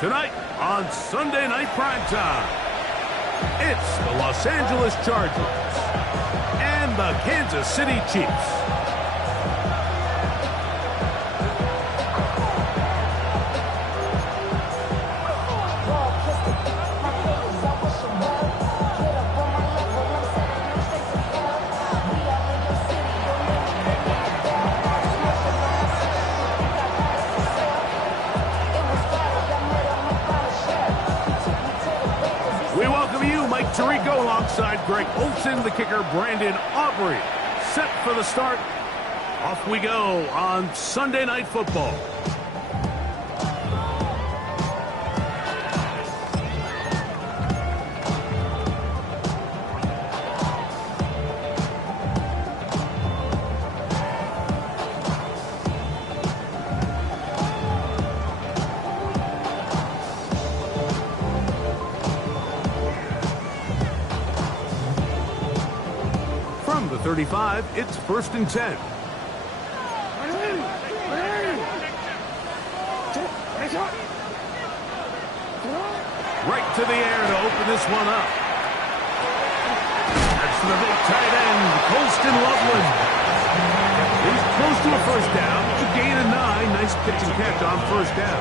Tonight on Sunday Night Primetime, it's the Los Angeles Chargers and the Kansas City Chiefs. Tirico alongside Greg Olsen, the kicker Brandon Aubrey. Set for the start. Off we go on Sunday Night Football. From the 35, it's 1st and 10. Right to the air to open this one up. That's the big tight end, Colston Loveland. He's close to a first down. It's a gain of 9. Nice pitch and catch on first down.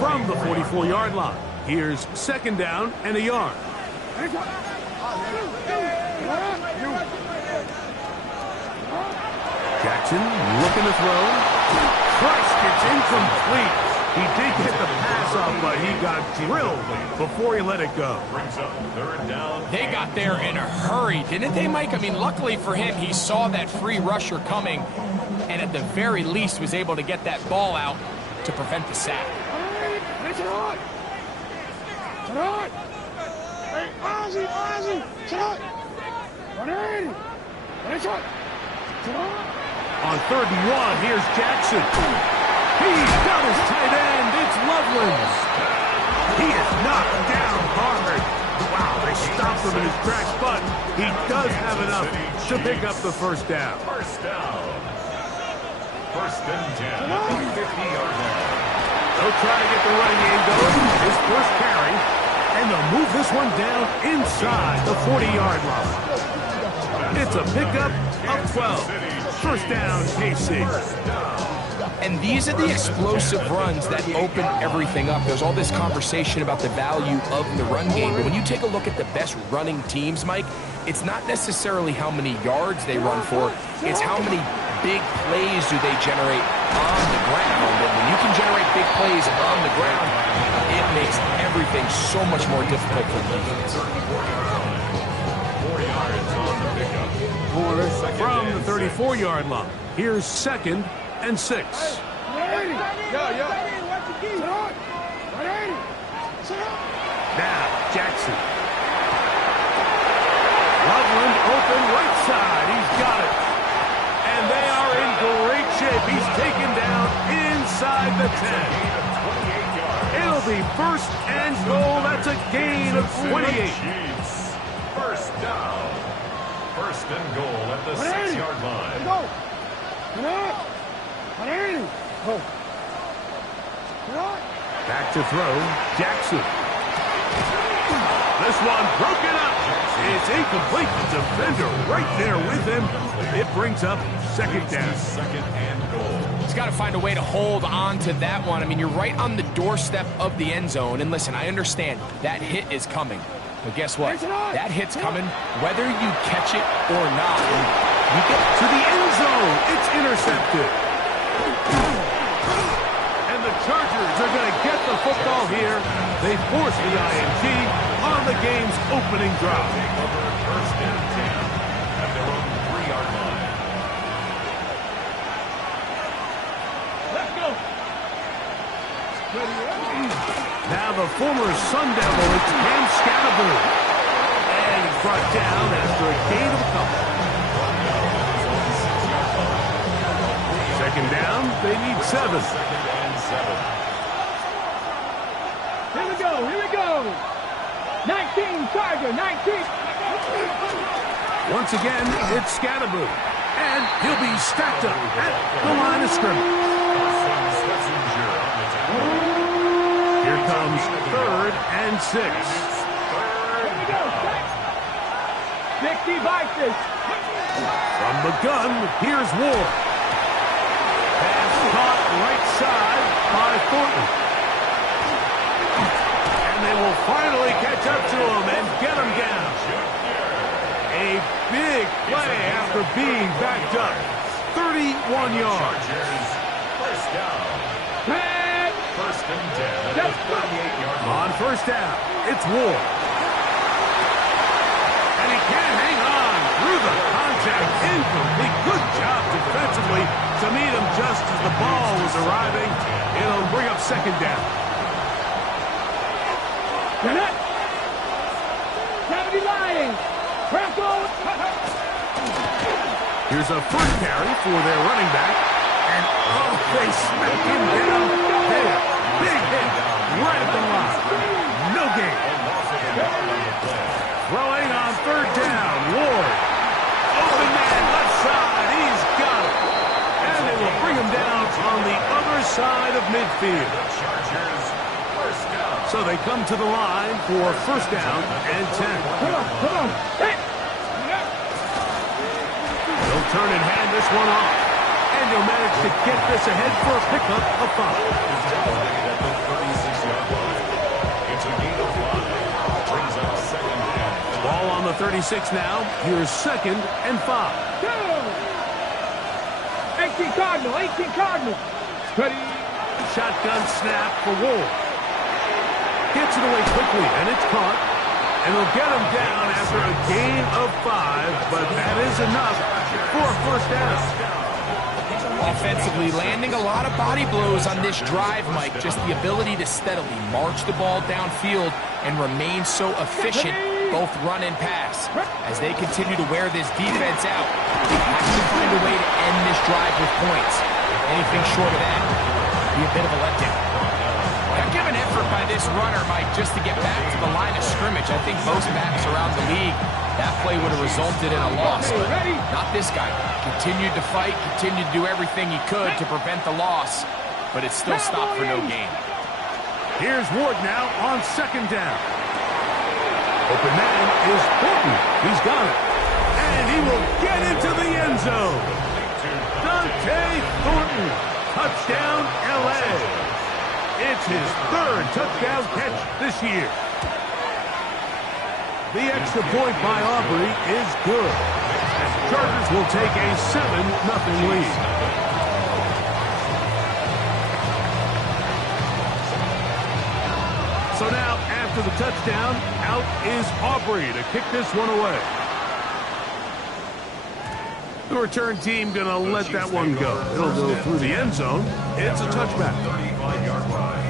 From the 44-yard line, here's 2nd down and a yard. Jackson looking to throw. Christ, it's incomplete. He did get the pass off, but he got drilled before he let it go. They got there in a hurry, didn't they, Mike? I mean, luckily for him, he saw that free rusher coming, and at the very least was able to get that ball out to prevent the sack. On 3rd and 1, here's Jackson. He's got his tight end. It's Loveland. He is knocked down hard. Wow, they stopped him in his tracks, but he does have enough to pick up the first down. First down. 1st and 10 at the 50-yard line. They'll try to get the running game going. His first carry. And they'll move this one down inside the 40-yard line. It's a pickup of 12. First down, KC. And these are the explosive runs that open everything up. There's all this conversation about the value of the run game. But when you take a look at the best running teams, Mike, it's not necessarily how many yards they run for. It's how many big plays do they generate on the ground. And when you can generate big plays on the ground, it makes everything so much more difficult for the defense. 4 yards on the pickup. From the 34-yard line, here's 2nd and 6. Now, Jackson. Loveland open right side. He's got it. And they are in great shape. He's taken down inside the 10. It'll be 1st and goal. That's a gain of 28. First down. 1st and goal at the 6-yard line. Back to throw, Jackson. This one broken up. It's incomplete. The defender right there with him. It brings up 2nd down. 2nd and goal. He's got to find a way to hold on to that one. I mean, you're right on the doorstep of the end zone. And listen, I understand that hit is coming. But guess what? That hit's coming whether you catch it or not. And you get to the end zone. It's intercepted. And the Chargers are going to get the football here. They force the INT on the game's opening drive. Over 1st and 10 at their own 3-yard line. Let's go. Now the former Sun Devil, it's Cam Scatterboo. And he's brought down after a gain of a couple. 2nd down, they need 7. 2nd and 7. Here we go. 19, Charger, 19. Once again, it's Scatterboo. And he'll be stacked up at the line of scrimmage. becomes 3rd and 6. Here we go. 60 vices. From the gun, here's Ward. Pass caught right side by Thornton. And they will finally catch up to him and get him down. A big play after being backed up. 31 yards. First down. First and 10 at the 38-yard line. On first down, it's Ward. And he can't hang on through the contact. Incomplete. Good job defensively to meet him just as the ball was arriving. It'll bring up second down. Get it. 70 Lions. Here's a first carry for their running back. And, oh, they smack him down there. Big hit right at the line. No gain. Throwing on third down. Ward. Open man, left side. He's got it. And they will bring him down on the other side of midfield. So they come to the line for first down and 10. Come on. Hey. They'll turn and hand this one off. And they'll manage to get this ahead for a pickup of 5. It's a gain of 5. Brings up second down. Ball on the 36 now. Here's second and 5. Go. 18 Cardinal. Ready. Shotgun snap for Ward. Gets it away quickly, and it's caught. And they'll get him down after a gain of 5, but that is enough for a first down. Offensively, landing a lot of body blows on this drive, Mike. Just the ability to steadily march the ball downfield and remain so efficient, both run and pass. As they continue to wear this defense out, they have to find a way to end this drive with points. Anything short of that would be a bit of a letdown. Give an effort by this runner, Mike, just to get back to the line of scrimmage. I think most backs around the league, that play would have resulted in a loss, but not this guy. Continued to fight, continued to do everything he could to prevent the loss, but it still stopped for no gain. Here's Ward now on second down. Open man is Thornton. He's got it. And he will get into the end zone. Dante Thornton. Touchdown, L.A. It's his 3rd touchdown catch this year. The extra point by Aubrey is good. And the Chargers will take a 7-0 lead. So now, after the touchdown, out is Aubrey to kick this one away. The return team going to let that one go. It'll go through the end zone. It's a touchback. 35-yard line.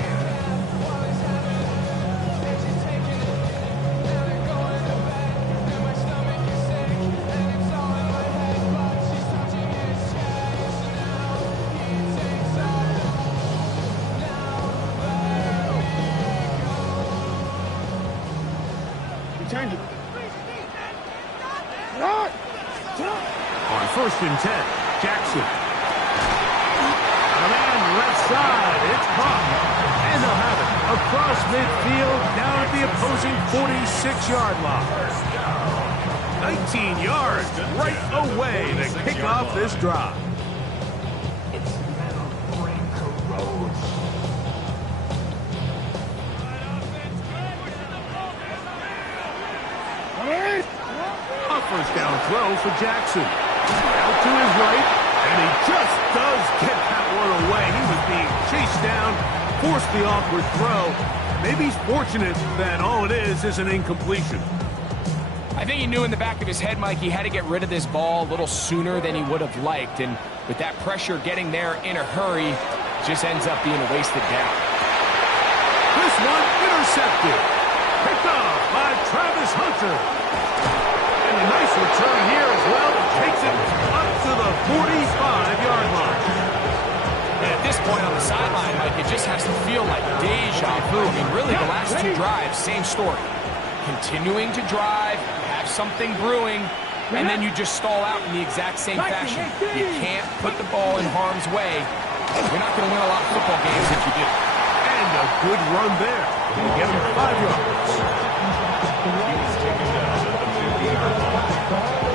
On first and 10, Jackson. A man left side. It's caught. And they'll have it across midfield down at the opposing 46-yard line. 19 yards right away to kick off this drive. A first down throw for Jackson. Out to his right, and he just does get that one away. He was being chased down, forced the awkward throw. Maybe he's fortunate that all it is an incompletion. I think he knew in the back of his head, Mike, he had to get rid of this ball a little sooner than he would have liked. And with that pressure getting there in a hurry, just ends up being a wasted down. This one intercepted. Picked off by Travis Hunter. And a nice return here as well. Takes it up to the 45-yard line. And at this point on the sideline, Mike, it just has to feel like deja vu. I mean, really, the last 2 drives, same story. Continuing to drive, have something brewing, and then you just stall out in the exact same fashion. You can't put the ball in harm's way. You're not going to win a lot of football games if you do. And a Good run there. They get him 5 yards. He's taken down at the 50-yard line.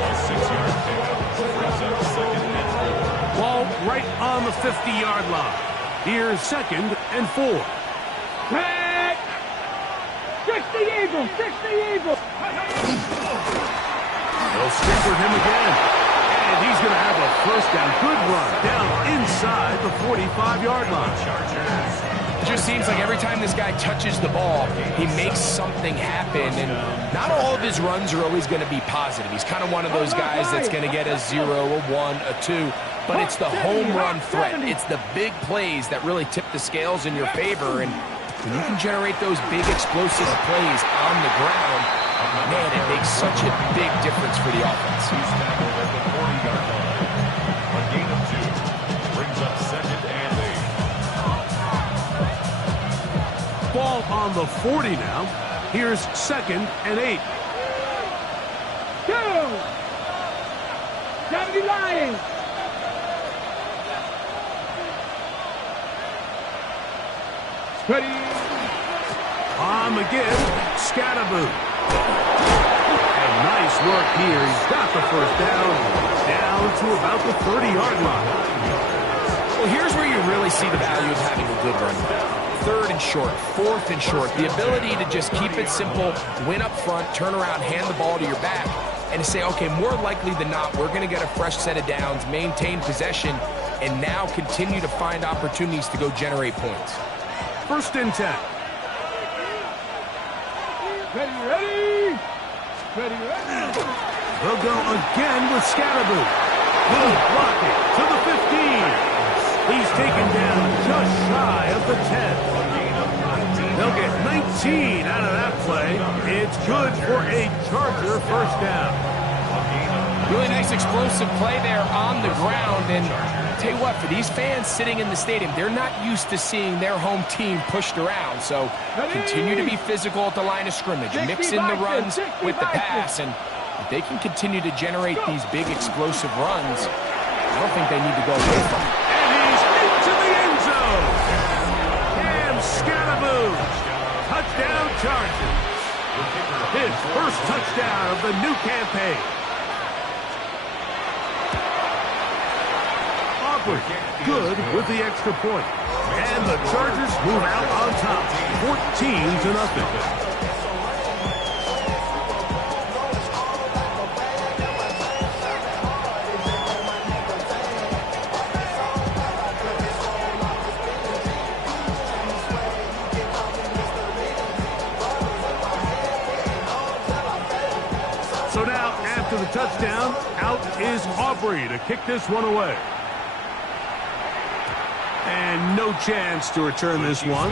A 6-yard pickup brings up 2nd and 4. Ball right on the 50-yard line. Here's 2nd and 4. Back. 60 Eagles, 60 Eagles. They'll stick with him again. And he's going to have a first down. Good run down inside the 45-yard line. It just seems like every time this guy touches the ball, he makes something happen. And not all of his runs are always going to be positive. He's kind of one of those guys that's going to get a 0, a 1, a 2. But it's the home run threat. It's the big plays that really tip the scales in your favor. And when you can generate those big explosive plays on the ground, man, it makes such a big difference for the offense. He's tackled at the 40-yard line. A gain of 2 brings up 2nd and 8. Ball on the 40 now. Here's 2nd and 8. 2. 70 Lions. Ready. On again, Scatterboo. And nice work here. He's got the first down to about the 30-yard line. Well, here's where you really see the value of having a good run back. 3rd and short, 4th and short. The ability to just keep it simple, win up front, turn around, hand the ball to your back, and to say, okay, more likely than not, we're going to get a fresh set of downs, maintain possession, and now continue to find opportunities to go generate points. 1st and 10. Ready, ready. Ready, ready. They'll go again with Scatterboo. Good blocking to the 15. He's taken down just shy of the 10. They'll get 19 out of that play. It's good for a Charger first down. Really nice explosive play there on the ground. And I'll tell you what, for these fans sitting in the stadium, they're not used to seeing their home team pushed around. So continue to be physical at the line of scrimmage. Mix in the runs with the pass. And if they can continue to generate these big explosive runs, I don't think they need to go away from it. To the end zone. Cam Scatterboo. Touchdown Chargers. His first touchdown of the new campaign. Aubrey good with the extra point. And the Chargers move out on top. 14-0. So now, after the touchdown, out is Aubrey to kick this one away. And no chance to return this one.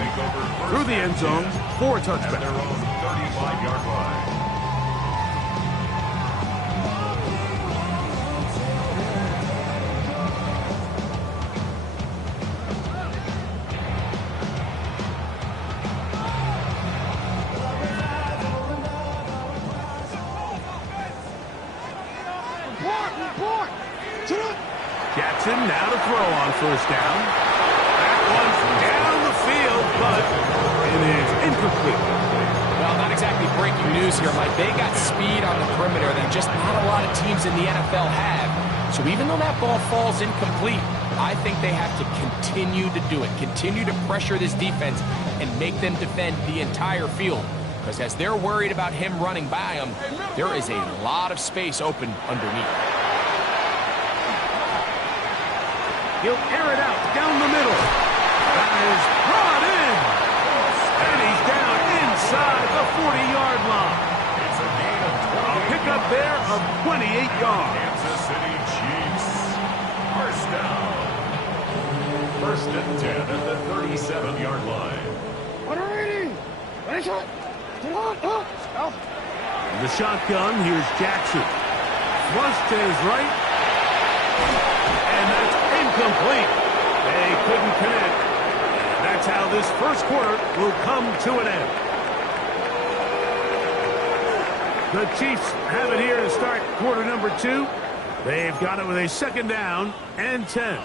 Through the end zone for a touchback. At their own 35-yard line. Jackson now to throw on first down. That one's down the field, but it is incomplete. Well, not exactly breaking news here, Mike. They got speed on the perimeter that just not a lot of teams in the NFL have. So even though that ball falls incomplete, I think they have to continue to do it. Continue to pressure this defense and make them defend the entire field. Because as they're worried about him running by them, there is a lot of space open underneath. He'll air it out down the middle. That is brought in. And he's down inside the 40-yard line. It's a gain of 20. A pickup there of 28 yards. Kansas City Chiefs. First down. 1st and 10 at the 37-yard line. In the shotgun, here's Jackson. Flush to his right. And that's incomplete. They couldn't connect. And that's how this first quarter will come to an end. The Chiefs have it here to start quarter number 2. They've got it with a 2nd down and 10.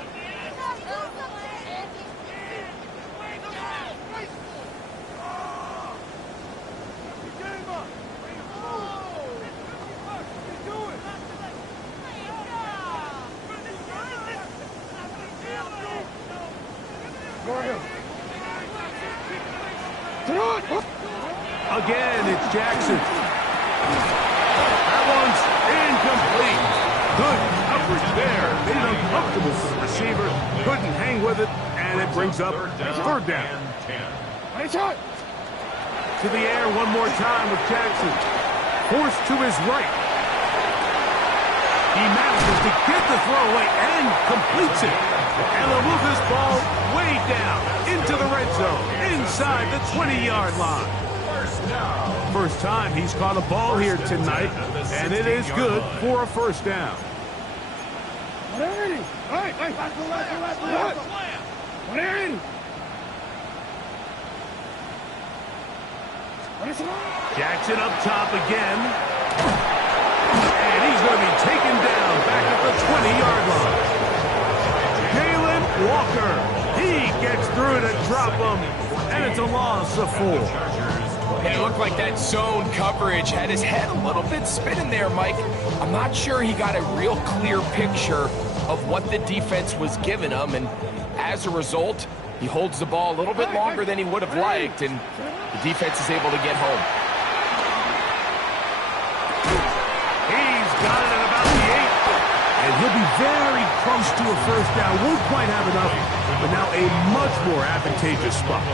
Again, it's Jackson. That one's incomplete. Good coverage there. Made it uncomfortable for the receiver. Couldn't hang with it, and it brings up third down. To the air one more time with Jackson. Forced to his right. He manages to get the throw away and completes it. And they'll move this ball way down into the red zone, inside the 20-yard line. First time he's caught a ball here tonight, and it is good for a first down. Jackson up top again. And he's going to be taken down back at the 20-yard line. Jalen Walker. He gets through to drop him, and it's a loss of 4. And it looked like that zone coverage had his head a little bit spinning there, Mike. I'm not sure he got a real clear picture of what the defense was giving him, and as a result, he holds the ball a little bit longer than he would have liked, and the defense is able to get home. He's got it at about the 8. And he'll be very close to a first down. Won't quite have enough, but now a much more advantageous spot.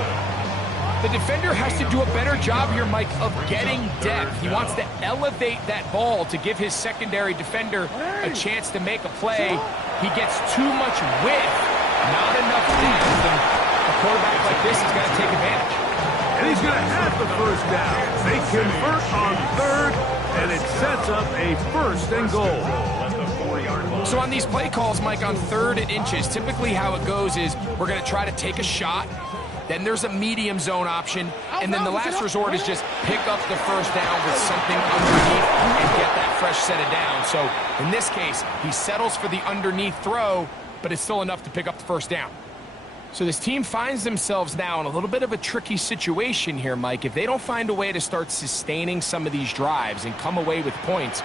The defender has to do a better job here, Mike, of getting depth. He wants to elevate that ball to give his secondary defender a chance to make a play. He gets too much width, not enough depth, and a quarterback like this is going to take advantage. And he's going to have the first down. They convert on third, and it sets up a first and goal. So on these play calls, Mike, on 3rd and inches, typically how it goes is we're going to try to take a shot. Then there's a medium zone option, and then the last resort is just pick up the first down with something underneath and get that fresh set of down. So in this case, he settles for the underneath throw, but it's still enough to pick up the first down. So this team finds themselves now in a little bit of a tricky situation here, Mike. If they don't find a way to start sustaining some of these drives and come away with points,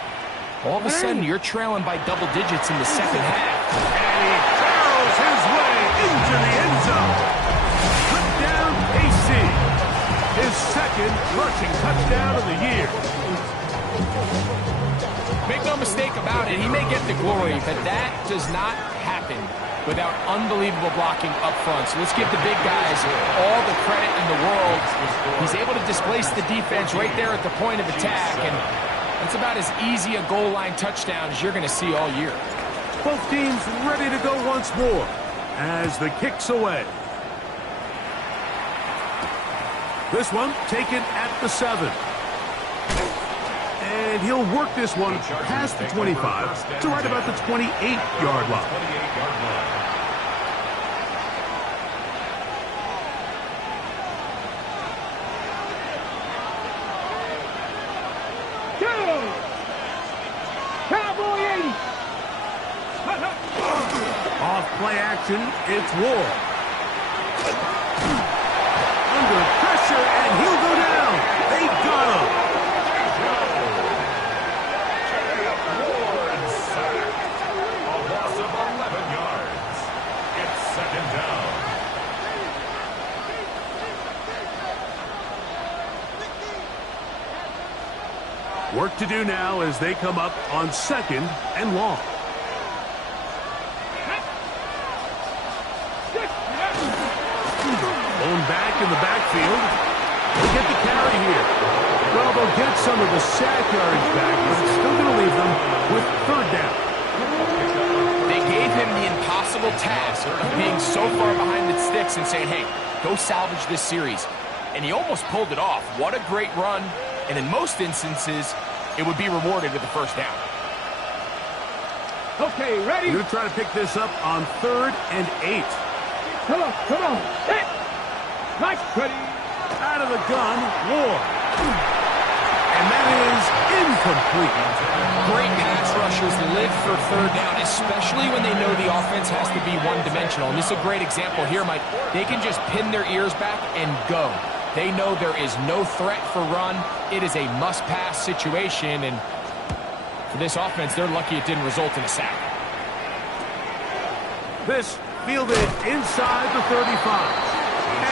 all of a sudden you're trailing by double digits in the second half. And he barrels his way into the end zone. His second rushing touchdown of the year. Make no mistake about it, he may get the glory, but that does not happen without unbelievable blocking up front. So let's give the big guys all the credit in the world. He's able to displace the defense right there at the point of attack, and it's about as easy a goal line touchdown as you're going to see all year. Both teams ready to go once more as the kick's away. This one taken at the 7. And he'll work this one past the 25 to right about the 28-yard line. Cowboy 80. Off play action, it's Ward. Under pressure, and he'll go down. They got him. Ward sacked. A loss of 11 yards. It's 2nd down. Work to do now as they come up on 2nd and long. Back in the backfield. They'll get the carry here. Well, they'll get some of the sack yards back, but it's still going to leave them with 3rd down. They gave him the impossible task of being so far behind the sticks and saying, hey, go salvage this series. And he almost pulled it off. What a great run. And in most instances, it would be rewarded with the first down. Okay, ready? They're going to try to pick this up on 3rd and 8. Come on, come on. Hit. Nice, ready. Out of the gun, Ward. And that is incomplete. Great pass rushers live for 3rd down, especially when they know the offense has to be one-dimensional. And this is a great example here, Mike. They can just pin their ears back and go. They know there is no threat for run. It is a must-pass situation, and for this offense, they're lucky it didn't result in a sack. This Fielded inside the 35.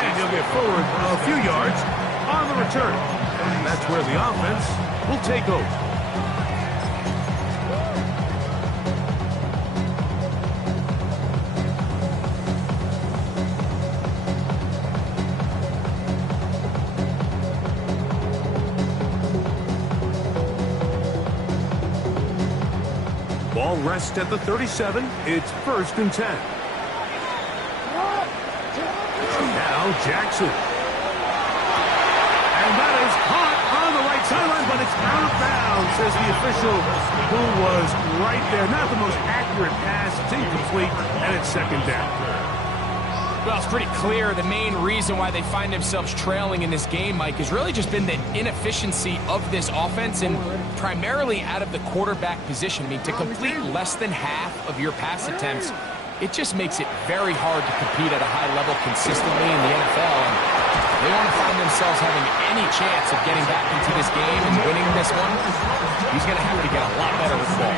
And he'll get forward a few yards on the return. And that's where the offense will take over. Ball rests at the 37. It's 1st and 10. Now Jackson. And that is caught on the right sideline, but it's out of bounds, says the official who was right there. Not the most accurate pass. It's incomplete, and it's 2nd down. Well, it's pretty clear the main reason why they find themselves trailing in this game, Mike, has really just been the inefficiency of this offense and primarily out of the quarterback position. I mean, to complete less than half of your pass attempts, it just makes it very hard to compete at a high level consistently in the NFL. And they want to find themselves having any chance of getting back into this game and winning this one. He's going to have to get a lot better with the ball.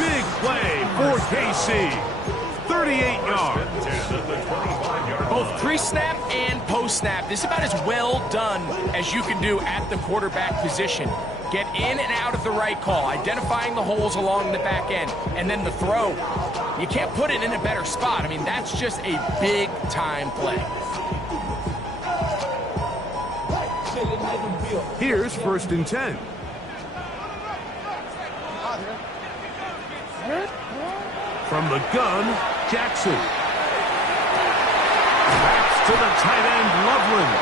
Big play for KC. 38 yards. Both pre-snap and post-snap. This is about as well done as you can do at the quarterback position. Get in and out of the right call, identifying the holes along the back end, and then the throw. You can't put it in a better spot. I mean, that's just a big-time play. Here's 1st and 10. From the gun, Jackson. Backs to the tight end, Loveland.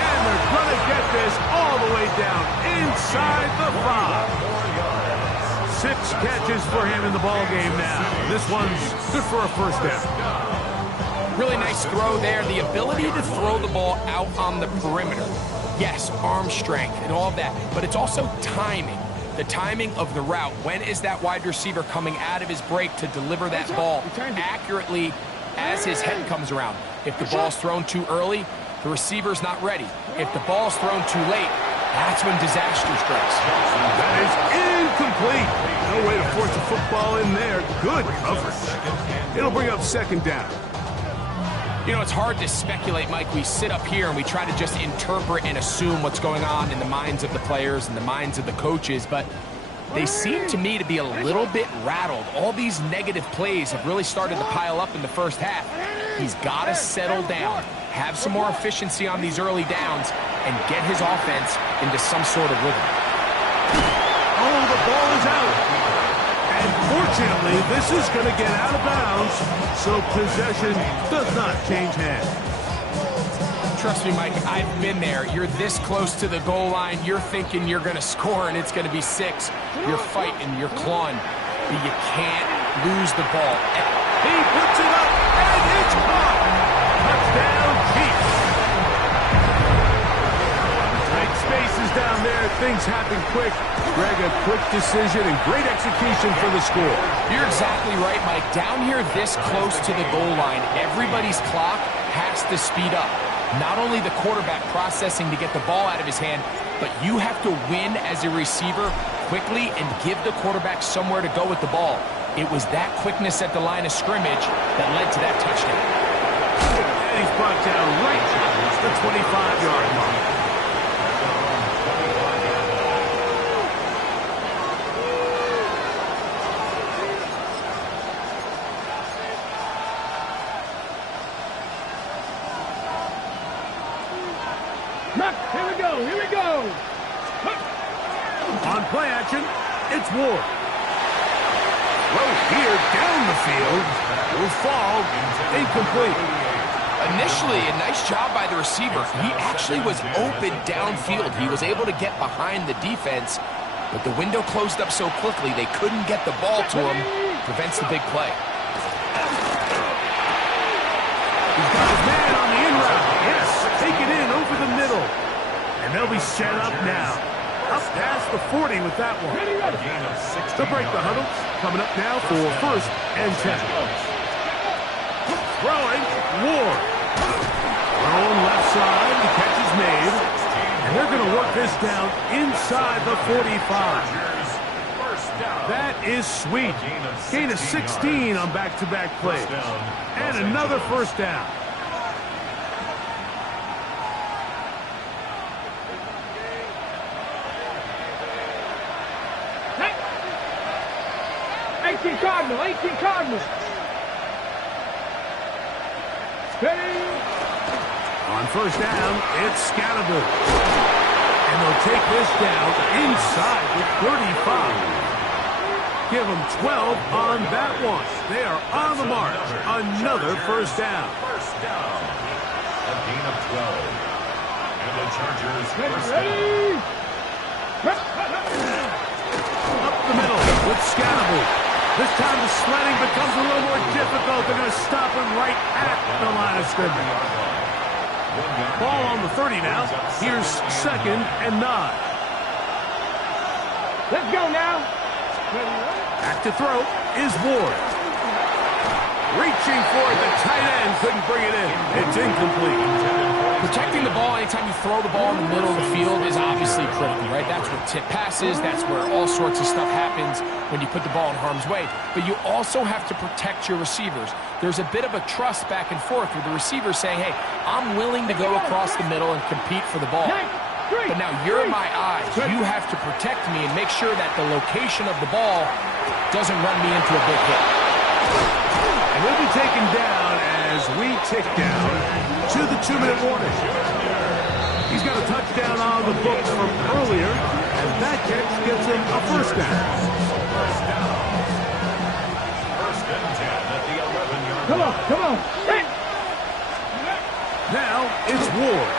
And they're going to get this all the way down inside the 5. 6 catches for him in the ball game now. This one's good for a 1st down. Really nice throw there. The ability to throw the ball out on the perimeter. Yes, arm strength and all of that, but it's also timing. The timing of the route. When is that wide receiver coming out of his break to deliver that ball accurately as his head comes around? If the ball's thrown too early, the receiver's not ready. If the ball's thrown too late, that's when disaster strikes. That is incomplete. No way to force a football in there. Good coverage. It'll bring up 2nd down. You know, it's hard to speculate, Mike. We sit up here and we try to just interpret and assume what's going on in the minds of the players and the minds of the coaches, but they seem to me to be a little bit rattled. All these negative plays have really started to pile up in the 1st half. He's got to settle down, have some more efficiency on these early downs, and get his offense into some sort of rhythm. Oh, the ball is out. And fortunately, this is going to get out of bounds, so possession does not change hands. Trust me, Mike, I've been there. You're this close to the goal line. You're thinking you're going to score, and it's going to be 6. You're fighting, you're clawing. But you can't lose the ball. He puts it up, and it's caught. Touchdown, Chiefs. Tight spaces down there. Things happen quick. Greg, a quick decision and great execution for the score. You're exactly right, Mike. Down here this close to the goal line, everybody's clock has to speed up. Not only the quarterback processing to get the ball out of his hand, but you have to win as a receiver quickly and give the quarterback somewhere to go with the ball. It was that quickness at the line of scrimmage that led to that touchdown. And he's brought down right at the 25-yard line. Here we go. On play action, it's Ward. Throw here down the field. Will fall. Incomplete. Initially, a nice job by the receiver. He actually was open downfield. He was able to get behind the defense, but the window closed up so quickly they couldn't get the ball to him. Prevents the big play. He's got his man on the in route. Yes, take it in over the middle. And they'll be set up now. Up past the 40 with that one. To break the huddle. Coming up now for 1st and 10. Throwing, Ward. Thrown left side, the catch is made. And they're going to work this down inside the 45. First down. That is sweet. Gain of 16 on back-to-back plays. And another first down. Cardinal, 18 Cardinal. Steady. On first down, it's Scattergood. And they'll take this down inside the 35. Give them 12 on that one. They are on the march. Another first down. First down. A gain of 12. And the Chargers first down. Up the middle with Scattergood. This time the sledding becomes a little more difficult. They're going to stop him right at the line of scrimmage. Ball on the 30 now. Here's 2nd and 9. Let's go now. Back to throw is Ward. Reaching for it, the tight end couldn't bring it in. It's incomplete. Protecting the ball anytime you throw the ball in the middle of the field is obviously critical, right? That's where tip passes, that's where all sorts of stuff happens when you put the ball in harm's way. But you also have to protect your receivers. There's a bit of a trust back and forth with the receiver saying, hey, I'm willing to go across the middle and compete for the ball. But now you're my eyes. You have to protect me and make sure that the location of the ball doesn't run me into a big hit. And he'll be taken down as we tick down to the 2-minute warning. He's got a touchdown on the books from earlier, and that catch gets him a first down. First and 10 at the 11-yard line. Come on, come on. Now it's Ward.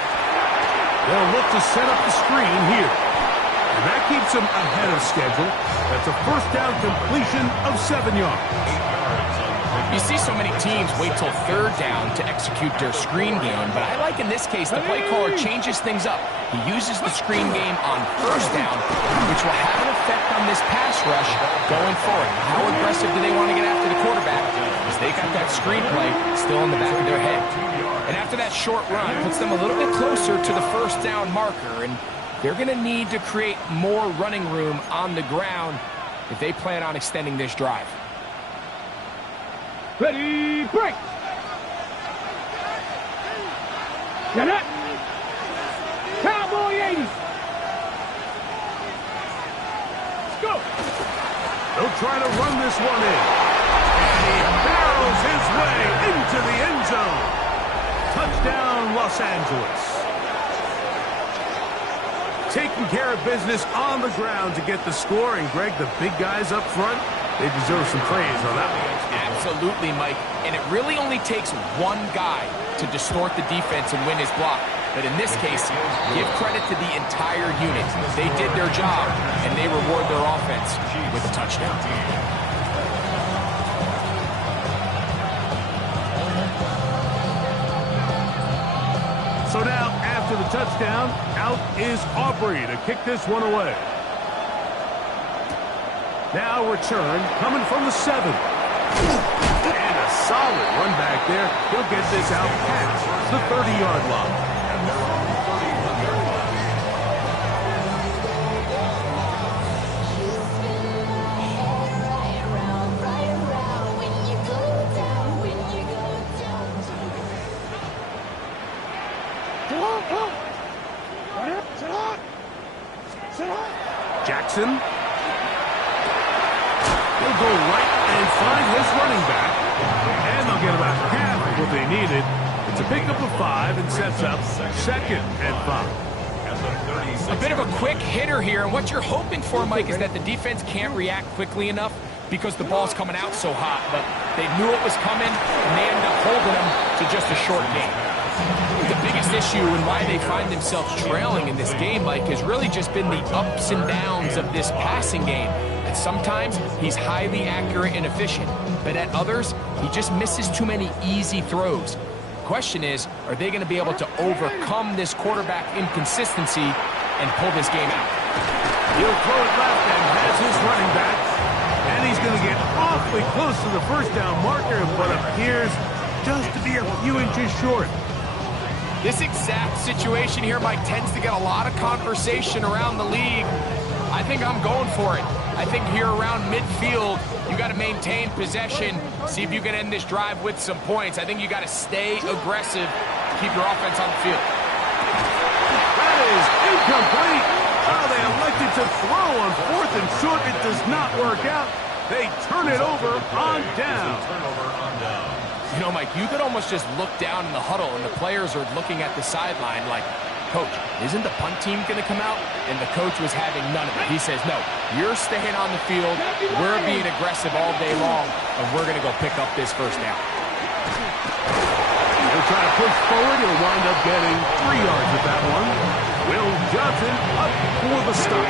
They'll look to set up the screen here. And that keeps him ahead of schedule. That's a first down completion of 7 yards. 8 yards on the You see so many teams wait till 3rd down to execute their screen game, but I like in this case the play caller changes things up. He uses the screen game on 1st down, which will have an effect on this pass rush going forward. How aggressive do they want to get after the quarterback? Because they got that screen play still in the back of their head. And after that short run, puts them a little bit closer to the 1st down marker, and they're going to need to create more running room on the ground if they plan on extending this drive. Ready, break. Get up. Cowboy 80. Let's go. They'll try to run this one in. And he barrels his way into the end zone. Touchdown, Los Angeles. Taking care of business on the ground to get the score. And, Greg, the big guys up front, they deserve some praise on that one. Absolutely, Mike. And it really only takes one guy to distort the defense and win his block. But in this case, give credit to the entire unit. They did their job, and they reward their offense with a touchdown. So now, after the touchdown, out is Aubrey to kick this one away. Now return coming from the 7. And a solid run back there. He'll get this out past the 30-yard line. Jackson. He'll go right and find his running back. And they'll get about half of what they needed. It's a pickup of 5 and sets up 2nd and 5. A bit of a quick hitter here, and what you're hoping for, Mike, is that the defense can't react quickly enough because the ball's coming out so hot. But they knew it was coming, and they ended up holding them to just a short game. The biggest issue and why they find themselves trailing in this game, Mike, has really just been the ups and downs of this passing game. And sometimes he's highly accurate and efficient, but at others, he just misses too many easy throws. The question is, are they going to be able to overcome this quarterback inconsistency and pull this game out? He'll throw it left and has his running back. And he's going to get awfully close to the first down marker, but appears just to be a few inches short. This exact situation here, Mike, tends to get a lot of conversation around the league. I think I'm going for it. I think here around midfield, you got to maintain possession, see if you can end this drive with some points. I think you got to stay aggressive, keep your offense on the field. That is incomplete. Oh, they elected to throw on 4th and short. It does not work out. They turn it over on down. You know, Mike, you could almost just look down in the huddle, and the players are looking at the sideline like, Coach, isn't the punt team going to come out? And the coach was having none of it. He says, no, you're staying on the field. We're being aggressive all day long, and we're going to go pick up this first down. He'll try to push forward. He'll wind up getting 3 yards with that one. Will Johnson up for the stop.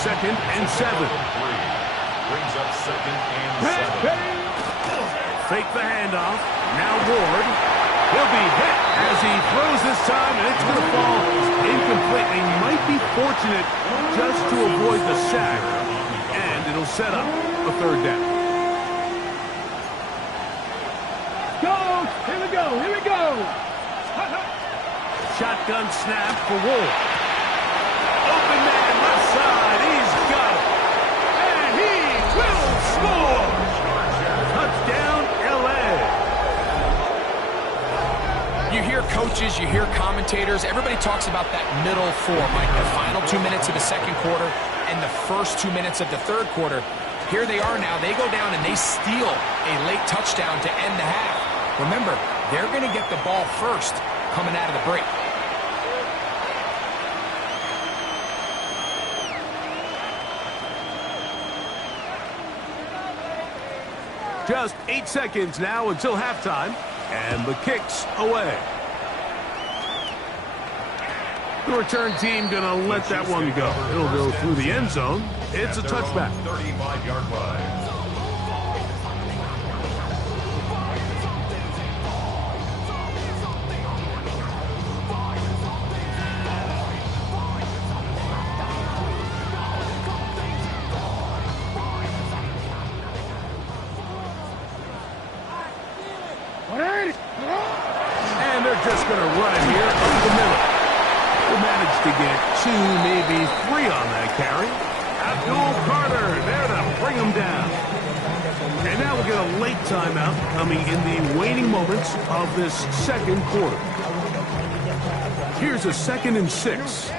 2nd and 7. Brings up 2nd and 7. Fake the handoff. Now Ward. He'll be hit as he throws this time, and it's going to fall incomplete. He might be fortunate just to avoid the sack, and it'll set up a 3rd down. Go! Here we go! Here we go! Shotgun snap for Ward. Open man left side. He's got it. And he will score. Touchdown, L.A. You hear coaches, you hear commentators, everybody talks about that middle 4, Mike, the final 2 minutes of the 2nd quarter and the first 2 minutes of the 3rd quarter. Here they are now. They go down and they steal a late touchdown to end the half. Remember, they're going to get the ball first coming out of the break. Just 8 seconds now until halftime, and the kick's away. The return team going to let that one go. It'll go through the end zone. It's a touchback. 35-yard line. And they're just going to run it here up the middle. We'll manage to get 2, maybe 3 on that carry. Abdul Carter there to bring him down. And now we'll get a late timeout coming in the waning moments of this 2nd quarter. Here's a 2nd and 6.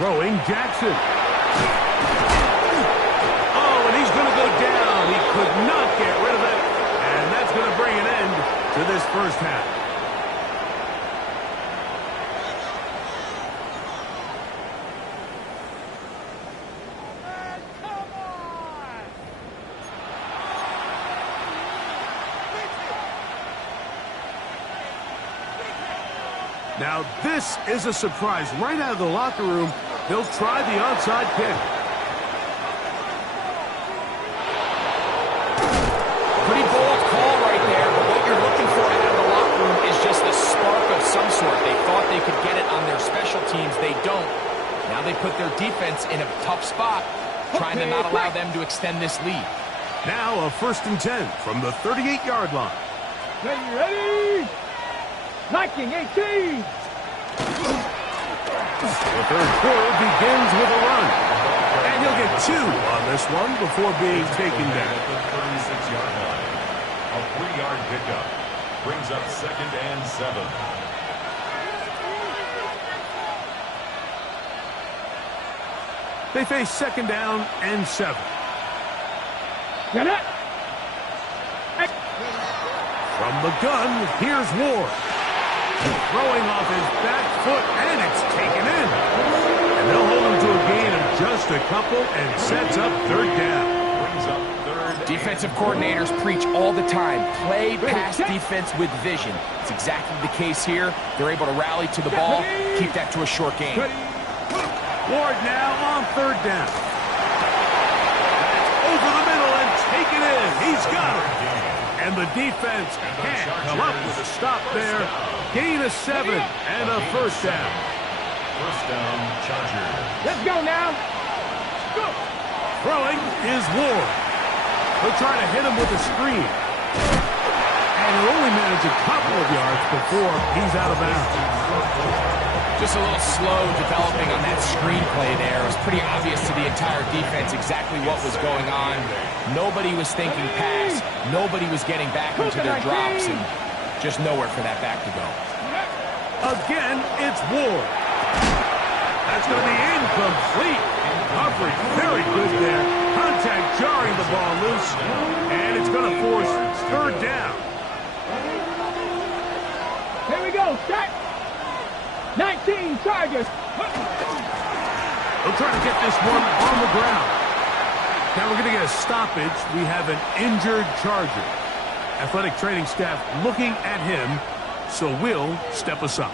Throwing Jackson. Oh, and he's going to go down. He could not get rid of it. And that's going to bring an end to this first half. Now, this is a surprise. Right out of the locker room, they'll try the onside kick. Pretty bold call right there, but what you're looking for out of the locker room is just a spark of some sort. They thought they could get it on their special teams. They don't. Now they put their defense in a tough spot, trying to not allow them to extend this lead. Now a 1st and 10 from the 38-yard line. Ready? 19-18. The 3rd quarter begins with a run. And he'll get 2 on this one before being taken down. At the 36-yard line. A 3-yard pickup. Brings up 2nd and 7. They face 2nd down and 7. Get it? From the gun, here's Ward. Throwing off his back foot, and it's taken in. And they'll hold him to a gain of just a couple and sets up 3rd down. Brings up 3rd. Defensive coordinators preach all the time, play pass defense with vision. It's exactly the case here. They're able to rally to the ball, keep that to a short game. Ward now on 3rd down. That's over the middle and taken in. He's got it. And the defense can't come up with a stop there. Gain of 7 and a 1st down. 1st down, Chargers. Let's go now. Go. Throwing is Ward. They'll try to hit him with a screen. And he'll only manage a couple of yards before he's out of bounds. Just a little slow developing on that screenplay there. It was pretty obvious to the entire defense exactly what was going on. Nobody was thinking pass. Nobody was getting back into their drops, and just nowhere for that back to go. Again, it's Ward. That's going to be incomplete. Coverage very good there. Contact jarring the ball loose, and it's going to force third down. Here we go, set. 19 Chargers. They'll try to get this one on the ground. Now we're going to get a stoppage. We have an injured Charger. Athletic training staff looking at him, so we'll step aside.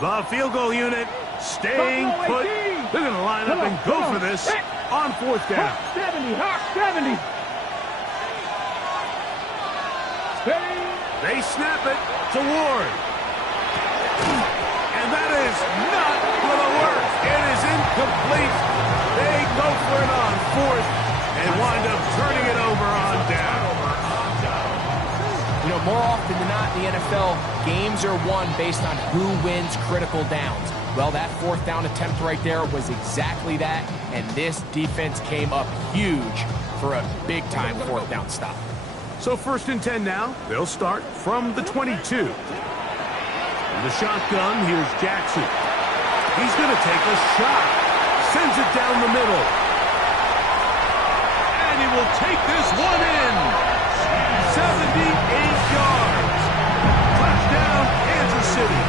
The field goal unit staying put. They're going to line up and go for this on fourth down. 70, Hawk 70. They snap it to Ward. And that is not going to work. It is incomplete. They go for it on fourth and wind up turning it over on down. You know, more often than not in the NFL, games are won based on who wins critical downs. Well, that fourth down attempt right there was exactly that, and this defense came up huge for a big-time fourth down stop. So 1st and 10 now. They'll start from the 22. In the shotgun, here's Jackson. He's going to take a shot. Sends it down the middle. And he will take this one in. 78 yards. Touchdown, Kansas City.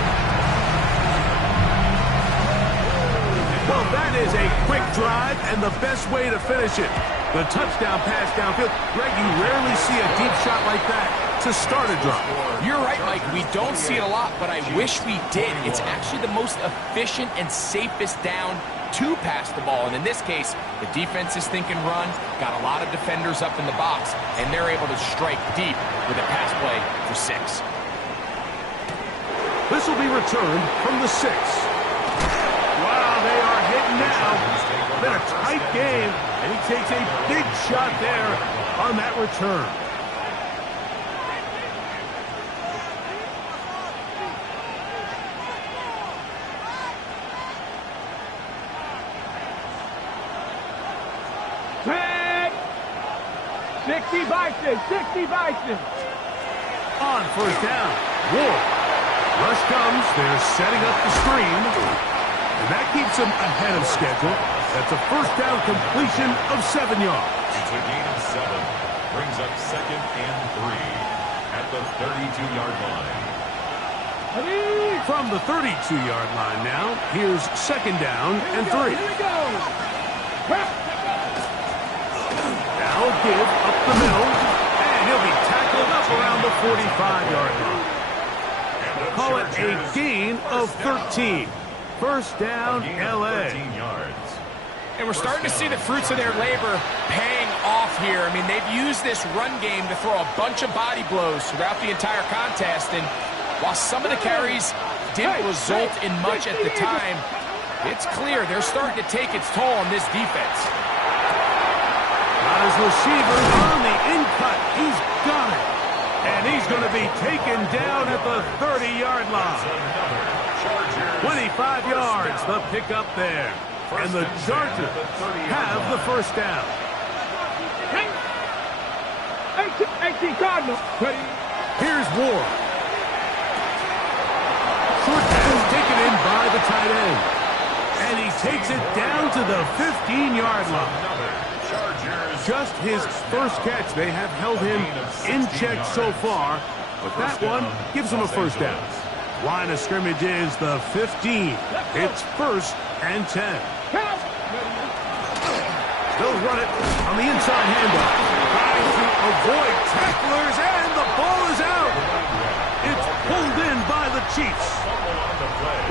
Well, that is a quick drive and the best way to finish it. The touchdown pass downfield. Greg, you rarely see a deep shot like that to start a drive. You're right, Mike. We don't see it a lot, but I wish we did. It's actually the most efficient and safest down to pass the ball. And in this case, the defense is thinking run, got a lot of defenders up in the box, and they're able to strike deep with a pass play for 6. This will be returned from the 6. Wow, they are hitting now. Been a tight game, and he takes a big shot there on that return. Tag. 60 Bison, 60 Bison. On first down, Ward. Rush comes, they're setting up the screen, and that keeps them ahead of schedule. That's a first down completion of 7 yards. It's a gain of 7. Brings up 2nd and 3 at the 32-yard line. From the 32-yard line now, here's 2nd down and 3. Here we go. Now a give up the middle, and he'll be tackled up around the 45-yard line. Call it a gain of 13. First down, L.A. 13 yards. And we're starting to see the fruits of their labor paying off here. I mean, they've used this run game to throw a bunch of body blows throughout the entire contest. And while some of the carries didn't result in much at the time, it's clear they're starting to take its toll on this defense. Got his receiver on the in-cut. He's got it. And he's going to be taken down at the 30-yard line. 25 yards, the pickup there. And the Chargers have the first down. 18 Cardinals. Here's Ward. Short pass taken in by the tight end. And he takes it down to the 15-yard line. Just his first catch. They have held him in check so far, but that one gives him a first down. Line of scrimmage is the 15. It's 1st and 10. They'll run it on the inside handoff. Trying to avoid tacklers, and the ball is out. It's pulled in by the Chiefs.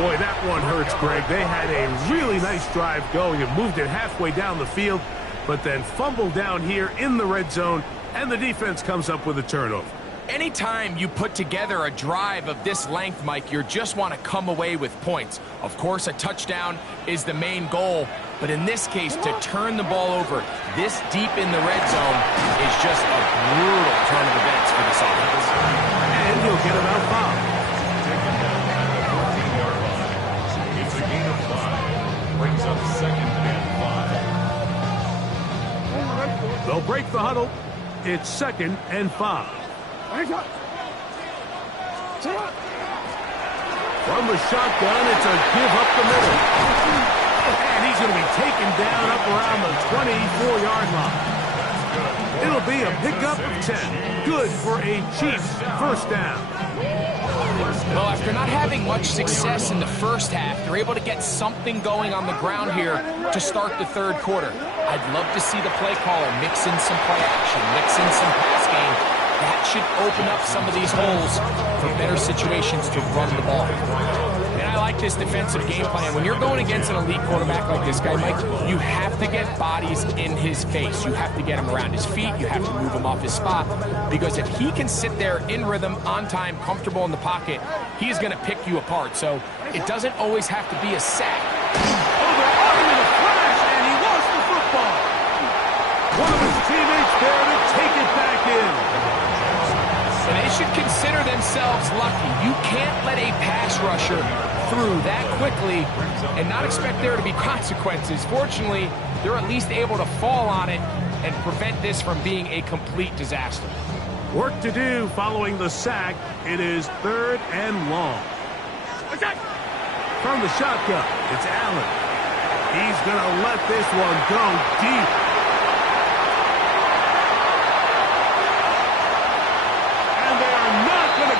Boy, that one hurts, Greg. They had a really nice drive going and moved it halfway down the field, but then fumbled down here in the red zone, and the defense comes up with a turnover. Anytime you put together a drive of this length, Mike, you just want to come away with points. Of course, a touchdown is the main goal, but in this case, to turn the ball over this deep in the red zone is just a brutal turn of events for this offense. And he'll get about 5. break the huddle. It's 2nd and 5. From the shotgun, it's a give up the middle. And he's going to be taken down up around the 24-yard line. It'll be a pickup of 10. Good for a Chiefs first down. Well, after not having much success in the first half, they're able to get something going on the ground here to start the third quarter. I'd love to see the play caller mix in some play action, mix in some pass game. That should open up some of these holes for better situations to run the ball. And I like this defensive game plan. When you're going against an elite quarterback like this guy, Mike, you have to get bodies in his face. You have to get him around his feet. You have to move him off his spot. Because if he can sit there in rhythm, on time, comfortable in the pocket, he's going to pick you apart. So it doesn't always have to be a sack. Over the flash, and he lost the football. One of his teammates there to take it back in. And they should consider themselves lucky. You can't let a pass rusher through that quickly and not expect there to be consequences. Fortunately, they're at least able to fall on it and prevent this from being a complete disaster. Work to do following the sack. It is 3rd and long. From the shotgun, it's Allen. He's going to let this one go deep.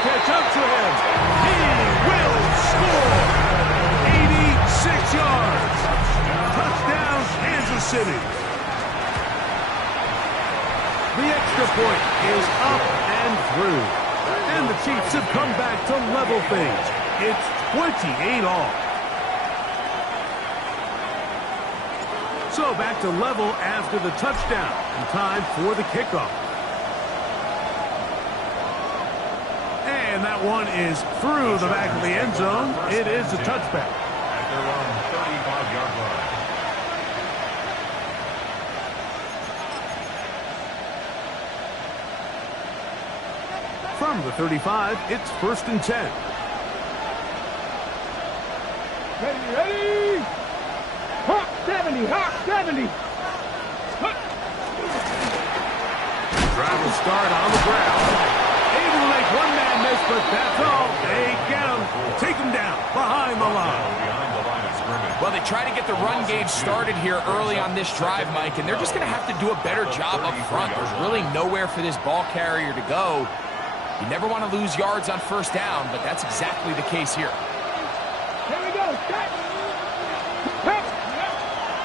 Catch up to him. He will score. 86 yards. Touchdown, Kansas City. The extra point is up and through. And the Chiefs have come back to level things. It's 28 all. So back to level after the touchdown. And time for the kickoff. And that one is through the back of the end zone. It is a touchback. At their own 35-yard line. From the 35, it's 1st and 10. Ready. Hawk 70, Hawk 70. Drive will start on the ground. Able to make one man miss, but that's all. They get him. Take him down behind the line. Behind the line of scrimmage. Well, they try to get the run game started here early on this drive, Mike, and they're just going to have to do a better job up front. There's really nowhere for this ball carrier to go. You never want to lose yards on first down, but that's exactly the case here. Here we go.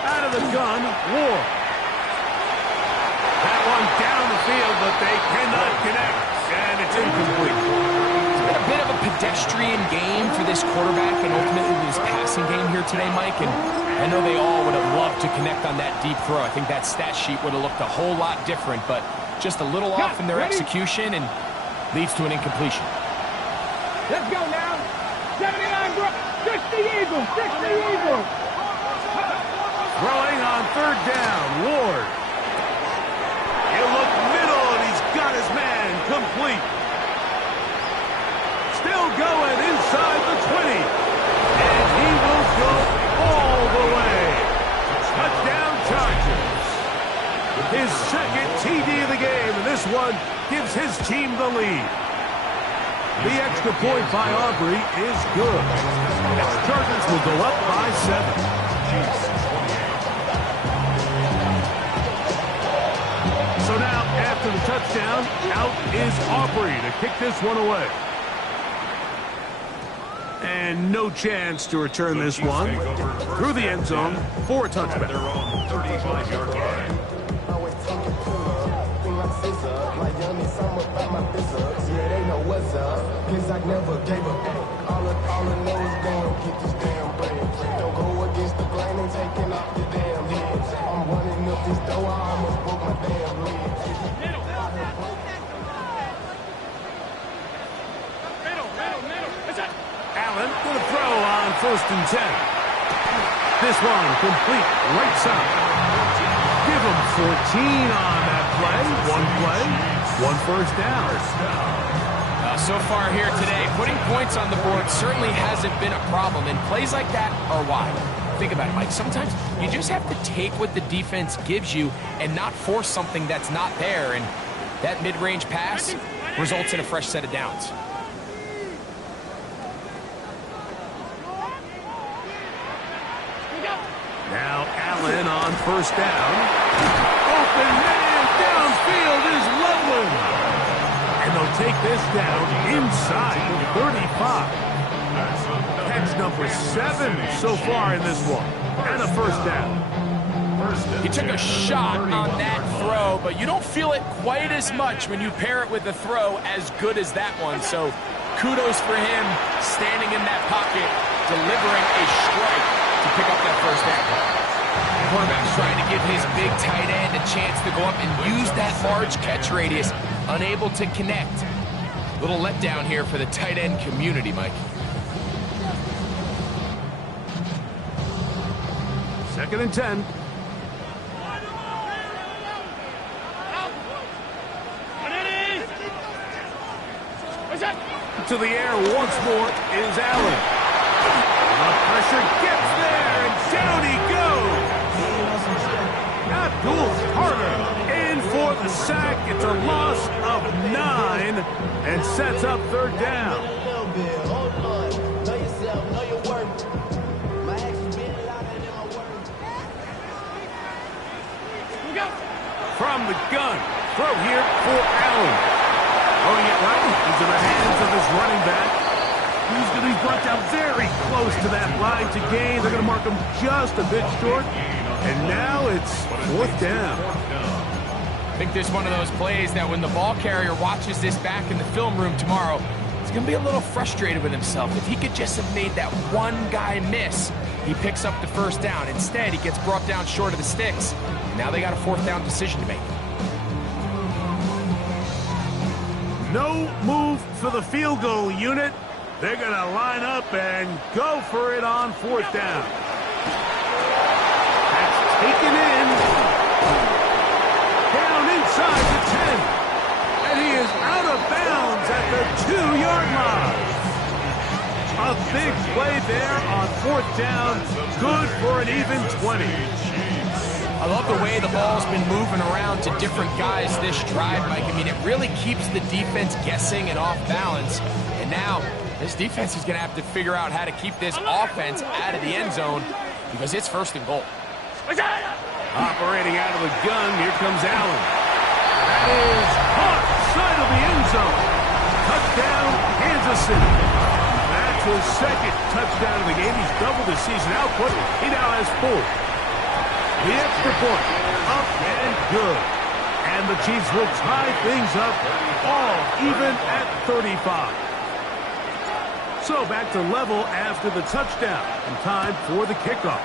Out of the gun, Ward. That one down the field, but they cannot connect. And it's incomplete. It's been a bit of a pedestrian game for this quarterback and ultimately this passing game here today, Mike. And I know they all would have loved to connect on that deep throw. I think that stat sheet would have looked a whole lot different, but just a little off in their execution and leads to an incompletion. Let's go now. 79, bro. 60 Eagles. 60 Eagles. Throwing on 3rd down, Ward. He'll look middle, and he's got his man complete. Still going inside the 20. And he will go all the way. Touchdown Chargers. His 2nd TD of the game, and this one gives his team the lead. The extra point by Aubrey is good. As Chargers will go up by 7. So now, after the touchdown, out is Aubrey to kick this one away. And no chance to return this one through the end zone for a touchback. Their own 35-yard line. Allen with a throw on 1st and 10. This one complete right side. Give him 14 on that play. One first down. So far here today, putting points on the board certainly hasn't been a problem, and plays like that are why. think about it, Mike. Sometimes you just have to take what the defense gives you and not force something that's not there. And that mid-range pass results in a fresh set of downs. Now Allen on first down. Open man downfield is Loveland. And they'll take this down inside the 35. Catch number 7 so far in this one. And a first down. He took a shot on that throw, but you don't feel it quite as much when you pair it with a throw as good as that one. So kudos for him standing in that pocket, delivering a strike to pick up that first down. The quarterback's trying to give his big tight end a chance to go up and use that large catch radius. Unable to connect. Little letdown here for the tight end community, Mike. Second and 10. To the air once more is Allen. The pressure gets there, and down he goes. Abdul Carter in for the sack. It's a loss of 9 and sets up third down. From the gun, throw here for Allen. Throwing it right into the hands of his running back. He's going to be brought down very close to that line to gain. They're going to mark him just a bit short. And now it's fourth down. I think this is one of those plays that when the ball carrier watches this back in the film room tomorrow, he's going to be a little frustrated with himself. If he could just have made that one guy miss, he picks up the first down. Instead, he gets brought down short of the sticks. Now they got a fourth down decision to make. No move for the field goal unit. They're going to line up and go for it on fourth down. That's taken in. Down inside the 10. And he is out of bounds at the 2-yard line. A big play there on fourth down. Good for an even 20. I love the way the ball's been moving around to different guys this drive, Mike. I mean, it really keeps the defense guessing and off balance. And now, this defense is going to have to figure out how to keep this offense out of the end zone because it's first and goal. Operating out of the gun, here comes Allen. That is caught side of the end zone. Touchdown, Kansas City. That's his second touchdown of the game. He's doubled his season output. He now has 4. The extra point, up and good. And the Chiefs will tie things up all even at 35. So back to level after the touchdown and time for the kickoff.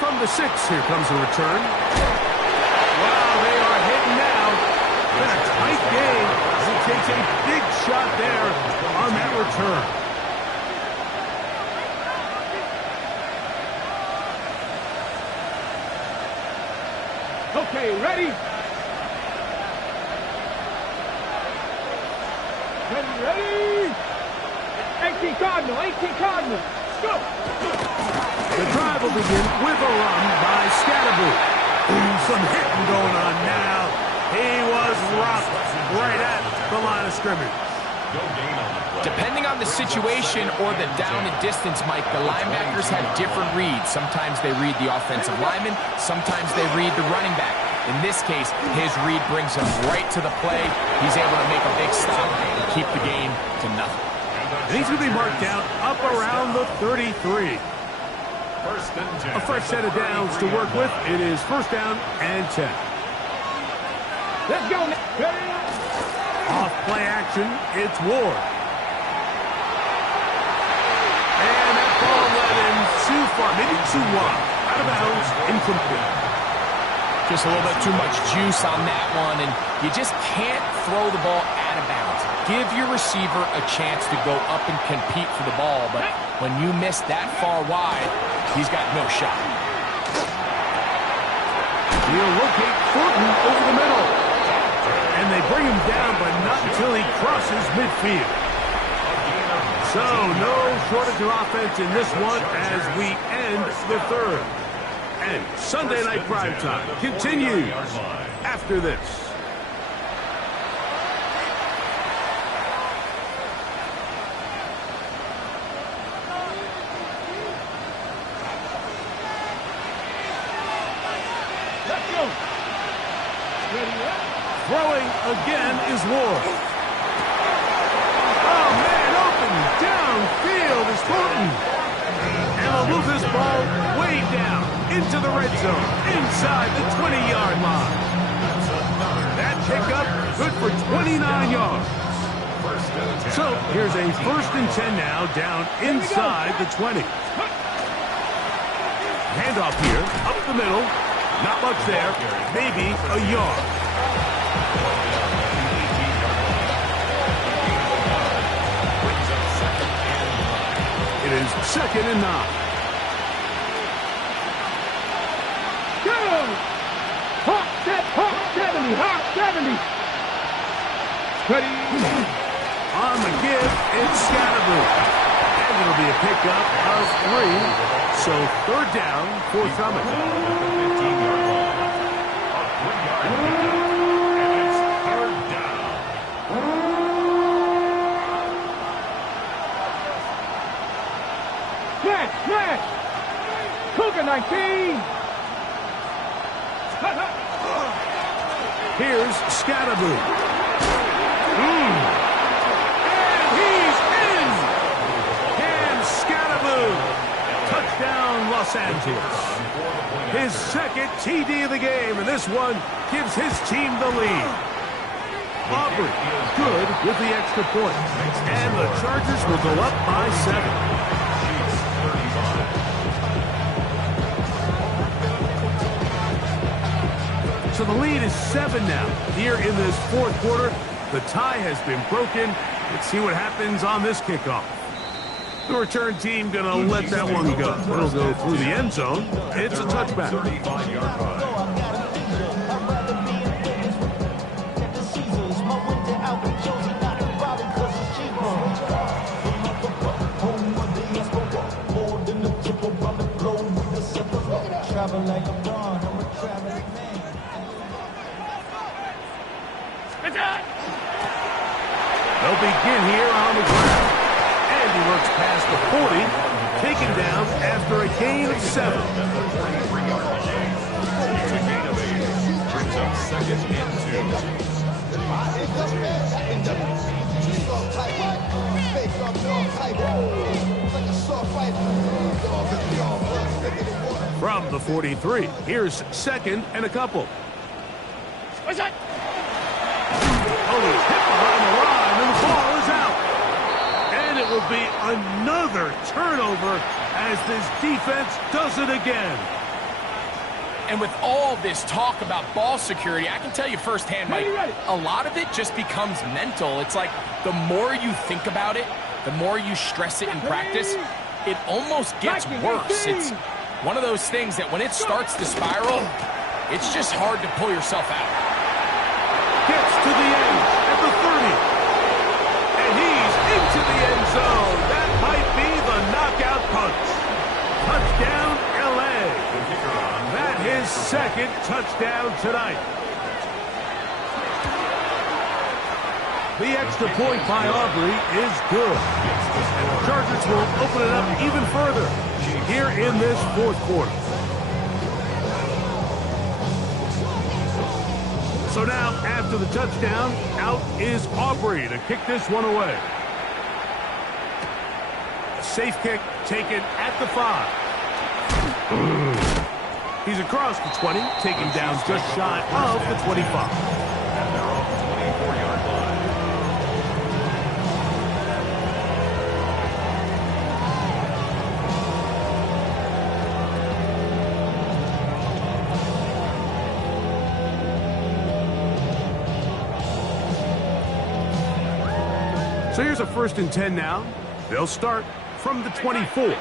From the 6, here comes the return. Wow, they are hitting now. Been a tight game. He takes a big shot there on that return. Okay, ready? Ready? 18 Cardinal. Go! The drive will begin with a run by Scatterboo. Some hitting going on now. He was rocked right at the line of scrimmage. Depending on the situation or the down and distance, Mike, the linebackers have different reads. Sometimes they read the offensive lineman. Sometimes they read the running back. In this case, his read brings him right to the play. He's able to make a big stop and keep the game to nothing. And he's going to be marked down up around the 33. A fresh set of downs to work with. It is first down and 10. Let's go. Off play action, it's Ward. And that ball led him too far, maybe too wide. Out of bounds, incomplete. Just a little bit too much juice on that one, and you just can't throw the ball out of bounds. Give your receiver a chance to go up and compete for the ball, but when you miss that far wide, he's got no shot. He'll locate Thornton over the middle. And they bring him down, but not until he crosses midfield. So, no shortage of offense in this one as we end the third. And Sunday Night Prime Time continues after this. Let's go. Ready up. Throwing again is Ward. Oh, man, open downfield is Thornton. And they'll move this ball way down into the red zone, inside the 20-yard line. That pickup good for 29 yards. So here's a 1st and 10 now, down inside the 20. Handoff here, up the middle. Not much there, maybe a yard. It is 2nd and 9. Go! Hawk 70, Hawk 70. Ready. On the give, it's Scatterboo. And it'll be a pickup of 3. So 3rd down, forthcoming. Smash! Cougar 19! Here's Scatterboo. And he's in! And Scatterboo. Touchdown, Los Angeles. His 2nd TD of the game, and this one gives his team the lead. Aubrey, good with the extra point. And the Chargers will go up by 7. So the lead is 7 now. Here in this 4th quarter, the tie has been broken. Let's see what happens on this kickoff. The return team going to let that one go. It'll go through the end zone. It's a touchback. They'll begin here on the ground. And he works past the 40, taken down after a gain of 7. Brings up 2nd and 2. From the 43, here's 2nd and a couple. What's that? Oh, he's hit behind the line, and the ball is out. And it will be another turnover as this defense does it again. And with all this talk about ball security, I can tell you firsthand, Mike, a lot of it just becomes mental. It's like the more you think about it, the more you stress it in practice, it almost gets worse. It's one of those things that when it starts to spiral, it's just hard to pull yourself out. Gets to the end at the 30. And he's into the end zone. That might be the knockout punch. Touchdown, L.A. That his 2nd touchdown tonight. The extra point by Aubrey is good. And the Chargers will open it up even further here in this 4th quarter. So now, after the touchdown, out is Aubrey to kick this one away. A safe kick taken at the 5. He's across the 20, taken down just shy of the 25. And they're off the 24-yard line. So here's a 1st and 10 now. They'll start from the 24.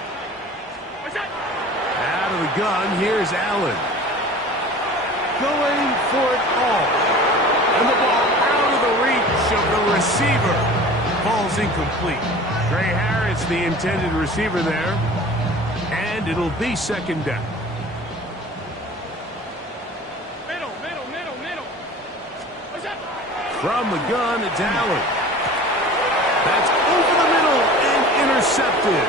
Out of the gun, here's Allen. Going for it all. And the ball out of the reach of the receiver. ball's incomplete. Gray Harris, the intended receiver there. And it'll be second down. Middle. What's up? From the gun, it's Allen. That's over the middle and intercepted.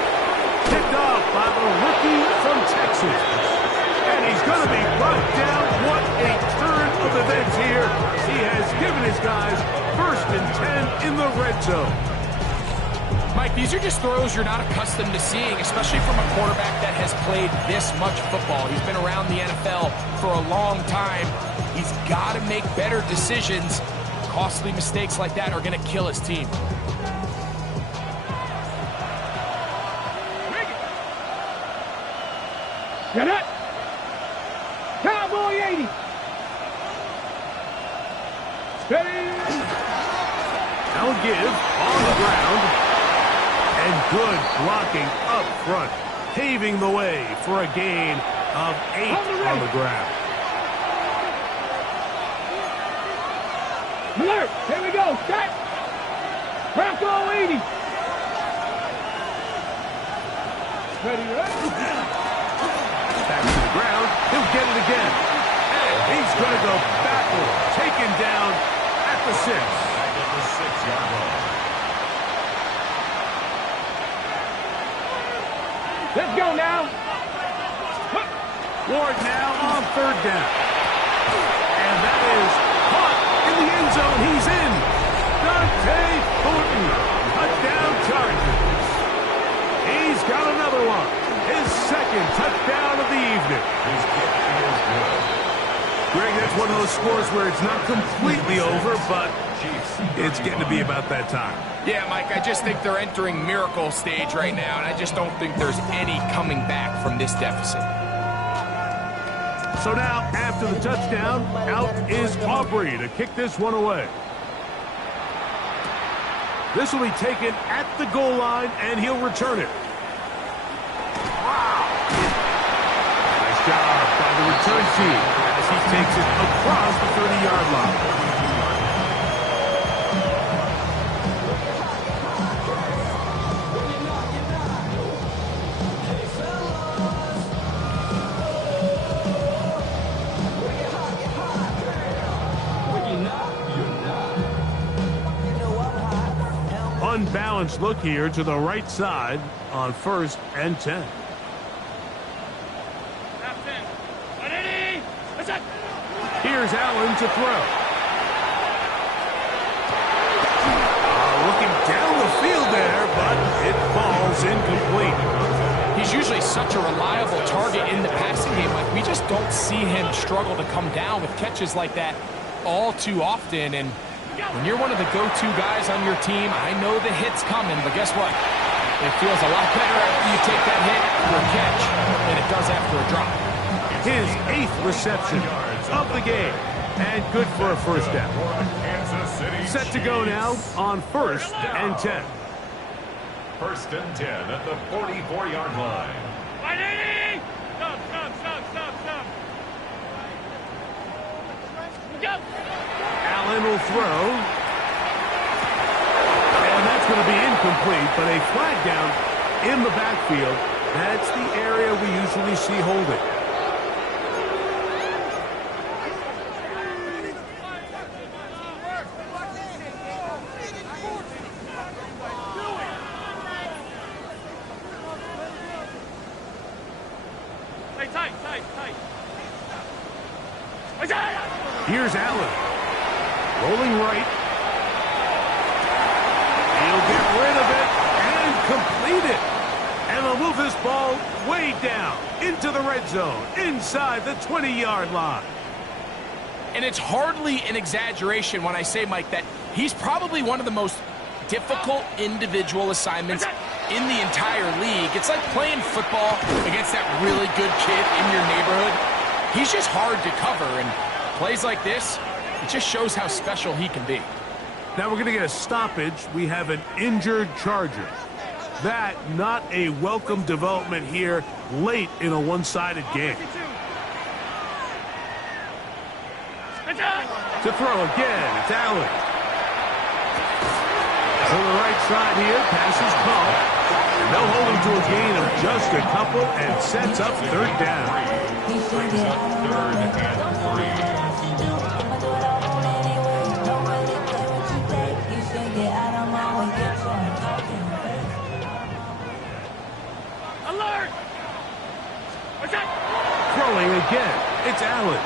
Picked off by the rookie from Texas. And he's going to be brought down. What a turn of events here. He has given his guys 1st and 10 in the red zone. Mike, these are just throws you're not accustomed to seeing, especially from a quarterback that has played this much football. He's been around the NFL for a long time. He's got to make better decisions. Costly mistakes like that are going to kill his team. Get it! Cowboy 80! Steady! Now give on the ground. And good blocking up front, paving the way for a gain of 8 on the ground. Alert! Here we go. Set! Bronco 80! Ready, ready? Back to the ground. He'll get it again. And he's going to go backward. Taken down at the 6. At the 6-yard line. Let's go now. Ward now on 3rd down. And that is caught in the end zone. He's in. Dante Thornton, touchdown Chargers. He's got another one. His 2nd touchdown of the evening. His kick is good. Greg, that's one of those scores where it's not completely over, but it's getting to be about that time. Yeah, Mike, I just think they're entering miracle stage right now, and I just don't think there's any coming back from this deficit. So now, after the touchdown, out is Aubrey to kick this one away. This will be taken at the goal line, and he'll return it. Wow! Nice job by the return team as he takes it across the 30-yard line. Unbalanced look here to the right side on 1st and 10. Here's Allen to throw. Looking down the field there, but it falls incomplete. He's usually such a reliable target in the passing game. Like, we just don't see him struggle to come down with catches like that all too often. And when you're one of the go-to guys on your team, I know the hit's coming, but guess what? It feels a lot better after you take that hit for a catch than it does after a drop. His 8th reception of the game, and good for a 1st down. Set to go now on 1st and 10. 1st and 10 at the 44-yard line. Stop. Allen will throw. And that's going to be incomplete, but a flag down in the backfield. That's the area we usually see holding. Here's Allen. Rolling right. He'll get rid of it and complete it. And they'll move this ball way down into the red zone, inside the 20-yard line. And it's hardly an exaggeration when I say, Mike, that he's probably one of the most difficult individual assignments in the entire league. It's like playing football against that really good kid in your neighborhood. He's just hard to cover, and plays like this, it just shows how special he can be. Now we're going to get a stoppage. We have an injured Charger. That not a welcome development here late in a one-sided game. To throw again, it's Allen. To the right right side here, passes caught. And they'll hold him to a gain of just a couple and sets up third down. Brings up third and 3. Alert! What's that? Throwing again. It's Allen.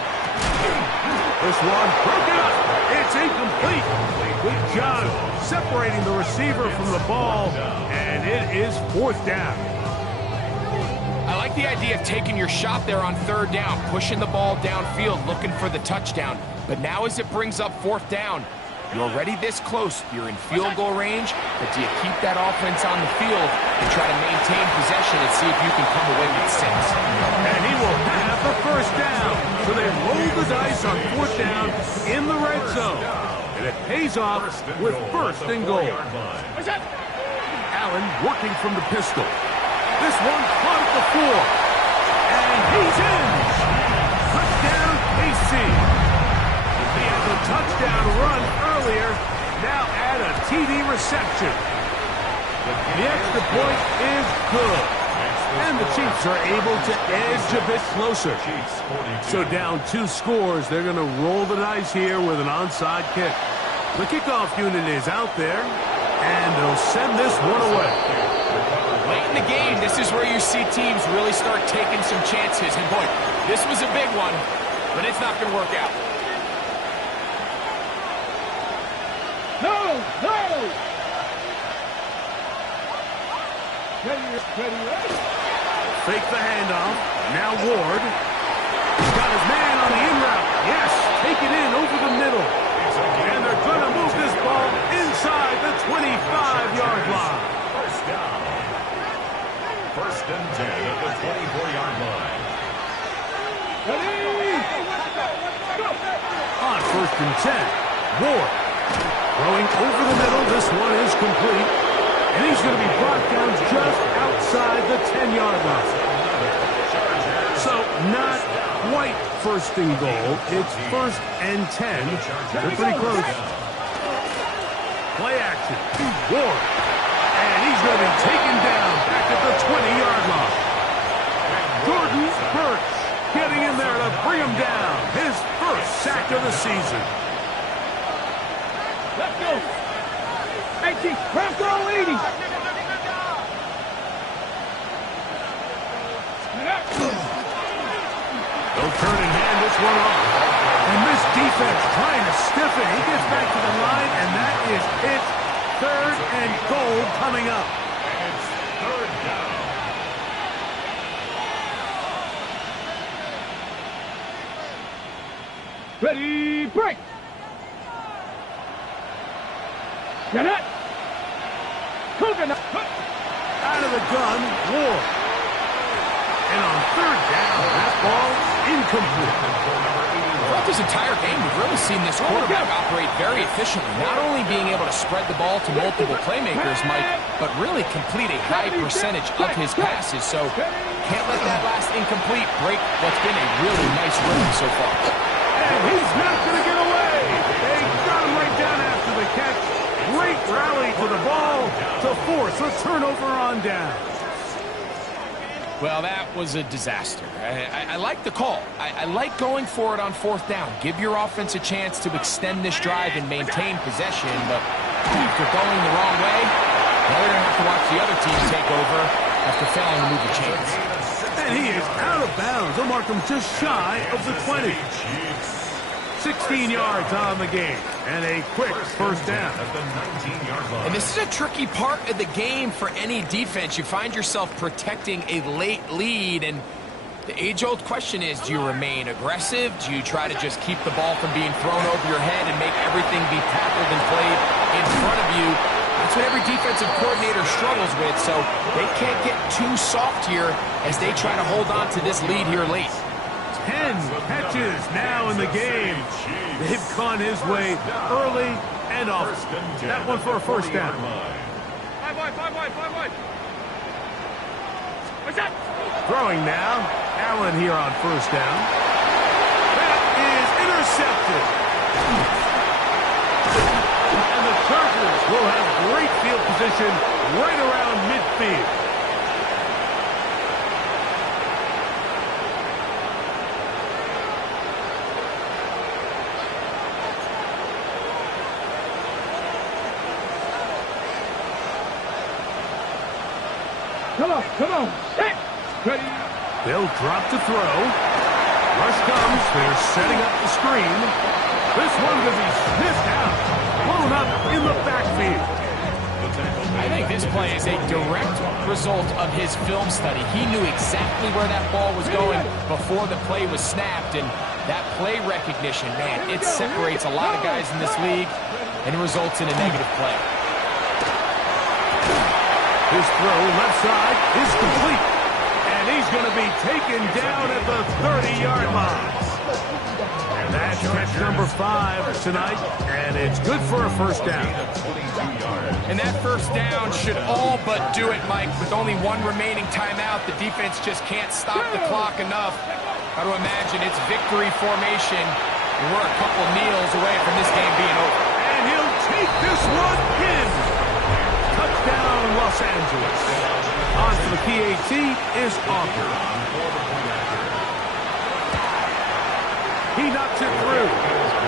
This one broken up. It's incomplete. Good job separating the receiver from the ball, and it is fourth down. I like the idea of taking your shot there on third down, pushing the ball downfield, looking for the touchdown. But now as it brings up fourth down, you're already this close. You're in field goal range, but do you keep that offense on the field and try to maintain possession and see if you can come away with 6? And he will have the first down. So they roll the dice on fourth down in the red zone. And it pays off with first and goal. What's that? Allen working from the pistol. This one caught at the 4. And he's in. Touchdown, KC. He has a touchdown run earlier. Now add a TD reception. The extra point is good. And the Chiefs are able to edge a bit closer. So down 2 scores, they're going to roll the dice here with an onside kick. The kickoff unit is out there, and they'll send this one away. Late in the game, this is where you see teams really start taking some chances. And boy, this was a big one, but it's not going to work out. No! No! Ready. Fake the handoff. Now Ward. He's got his man on the in route. Yes, take it in over the middle. And they're going to move this ball inside the 25-yard line. First down. First and 10 at the 24-yard line. Ready? Go! On first and 10, Ward. Throwing over the middle. This one is complete. And he's going to be brought down just outside the 10-yard line. So not quite first and goal. It's first and 10. They're pretty close. Play action. Ward. And he's going to be taken down back at the 20-yard line. Jordan Burch getting in there to bring him down. His first sack of the season. Let's go! 18, round goal 80! They'll turn and hand this one off. And this defense trying to stiff it. He gets back to the line, and that is it. Third and goal coming up. It's third down. Ready, break! Get it! Coconut! Out of the gun, Ward. And on third down, that ball incomplete. Throughout this entire game, we've really seen this quarterback operate very efficiently, not only being able to spread the ball to multiple playmakers, Mike, but really complete a high percentage of his passes. So can't let that last incomplete break what's been a really nice rhythm so far. And he's not going to get away. They got him right down after the catch. Great rally to the ball to force a turnover on down. Well, that was a disaster. I like the call. I like going for it on fourth down. Give your offense a chance to extend this drive and maintain possession, but if you're going the wrong way, now they're going to have to watch the other team take over after failing to move the chains. And he is out of bounds. They'll mark him just shy of the 20. 16 yards on the game, and a quick first down. At the 19-yard line. And this is a tricky part of the game for any defense. You find yourself protecting a late lead, and the age-old question is, do you remain aggressive? Do you try to just keep the ball from being thrown over your head and make everything be tackled and played in front of you? That's what every defensive coordinator struggles with, so they can't get too soft here as they try to hold on to this lead here late. 10 catches now in the game. They've gone his way early and often. That one for a first down. Five wide. What's that? Throwing now. Allen here on first down. That is intercepted. And the Chargers will have great field position right around midfield. Come on. Set. Ready. They'll drop to throw. Rush comes. They're setting up the screen. This one going to be sniffed out. Blown up in the backfield. I think this play is a direct result of his film study. He knew exactly where that ball was going before the play was snapped, and that play recognition, man, it separates a lot of guys in this league and results in a negative play. His throw left side is complete, and he's going to be taken down at the 30-yard line. That's catch number 5 tonight, and it's good for a first down. And that first down should all but do it, Mike. With only one remaining timeout, the defense just can't stop the clock enough. Got to imagine it's victory formation, and we're a couple kneels away from this game being over. And he'll take this one in. Touchdown, Los Angeles. On to the PAT is Aubrey. He knocks it through.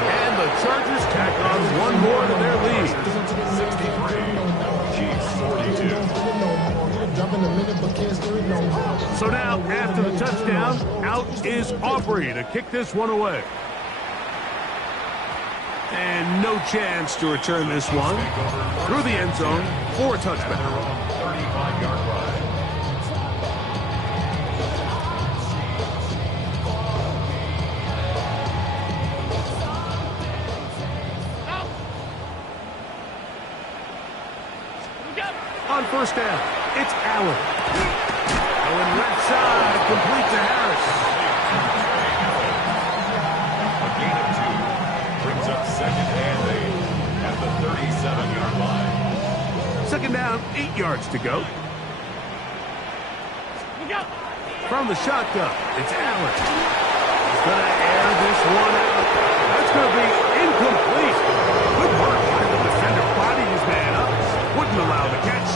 And the Chargers tack on one more to their lead. 63, Chiefs 42. So now, after the touchdown, out is Aubrey to kick this one away. And no chance to return this one through the end zone for a touchback. 35-yard line. On first down, it's Allen. Going left side, complete to Harris. A gain of 2 brings up second and 8 at the 37-yard line. Second down, 8 yards to go. From the shotgun, it's Allen. He's going to air this one out. That's going to be incomplete. Good work by the defender. Bodied his man up. Wouldn't allow the catch.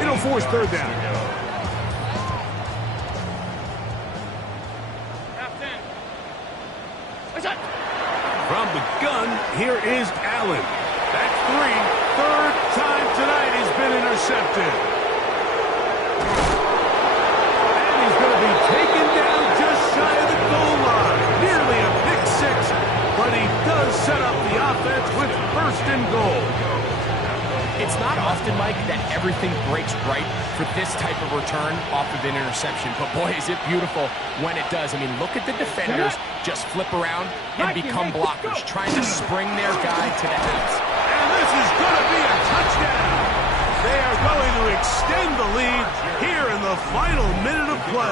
It'll force third down. From the gun, here is Allen. That's 3. Third time tonight he's been intercepted. And he's going to be taken down just shy of the goal line. Nearly a pick 6, but he does set up the offense with first and goal. It's not often, Mike, that everything breaks right for this type of return off of an interception. But, boy, is it beautiful when it does. I mean, look at the defenders just flip around and become blockers, trying to spring their guy to the house. And this is going to be a touchdown. They are going to extend the lead here in the final minute of play.